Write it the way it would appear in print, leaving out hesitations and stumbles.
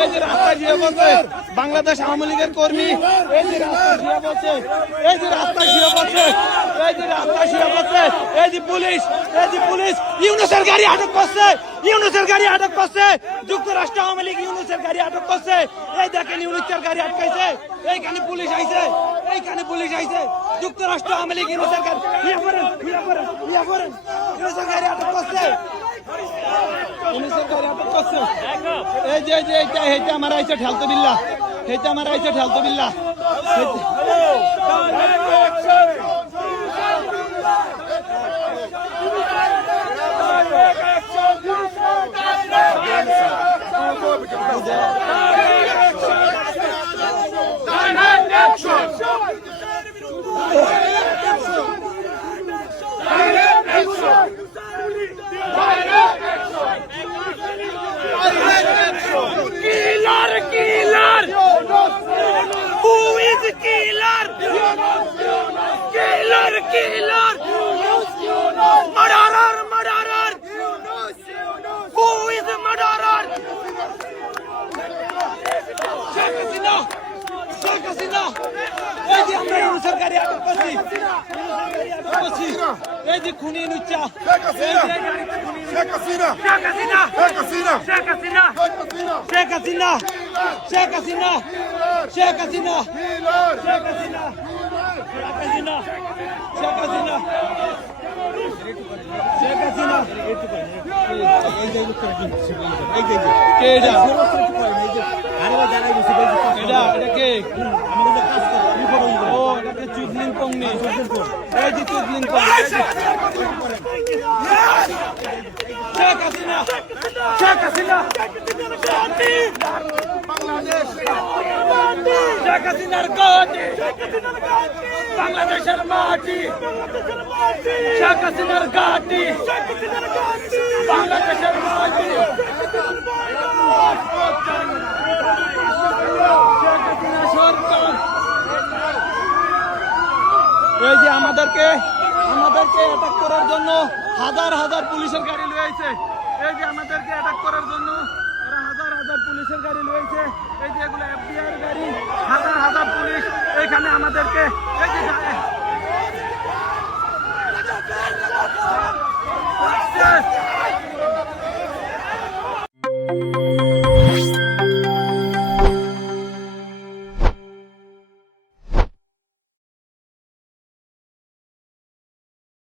এই যে রাস্তায় শুয়ে পড়ছে বাংলাদেশ আওয়ামী লীগের কর্মী, এই যে রাস্তায় শুয়ে পড়ছে, এই যে রাস্তায় শুয়ে পড়ছে, এই যে রাস্তায় শুয়ে পড়ছে, এই যে পুলিশ, এই যে পুলিশ ইউনূসের গাড়ি আটক করছে, ইউনূসের গাড়ি আটক করছে, যুক্তরাষ্ট্র আওয়ামী লীগ ইউনূসের গাড়ি আটক করছে। এই দেখেন ইউনূসের গাড়ি আটকাইছে, এইখানে পুলিশ আইছে, এইখানে পুলিশ আইছে, যুক্তরাষ্ট্র আওয়ামী লীগ ইউনূসের গাড়ি ইউনূসের গাড়ি আটক করছে, ইউনূসের গাড়ি আটক করছে। এই যে এইটা আমার আইছে ঠেলতো বিল্লা, এইটা আমার আইছে ঠেলতো বিল্লা। Killer! Murderer! Murderer! Who is the murderer? Sheikh Hasina, Sheikh Hasina, এই যে আমরা ইউনূসের গাড়ি আটক করছি, এই যে খুনি নুচ্চা, Sheikh Hasina, Sheikh Hasina, Sheikh Hasina! Sheikh Hasina, Sheikh Hasina! Sheikh Hasina, Sheikh Hasina, Sheikh Hasina, কিলার, শেখ হাসিনা, শেখ হাসিনা, শেখ হাসিনা, শেখ হাসিনা, কে এটা? এটা কে? ও এটাকে চুদলিং পংনি, এই যে চুদলিং পং। শেখ হাসিনা, শেখ হাসিনা, বাংলাদেশ, শেখ হাসিনার গদি, বাংলাদেশের মাটি, শেখ হাসিনার ঘাটি, বাংলাদেশের মাটি, শেখ হাসিনা সরকার। এই যে আমাদেরকে অ্যাটাক করার জন্য হাজার হাজার পুলিশের গাড়ি লয়েছে, এই যে আমাদেরকে অ্যাটাক করার জন্য এরা হাজার হাজার পুলিশের গাড়ি লয়েছে, এই যে এগুলো এফবিআই গাড়ি, হাজার হাজার পুলিশ এখানে আমাদেরকে, এই যে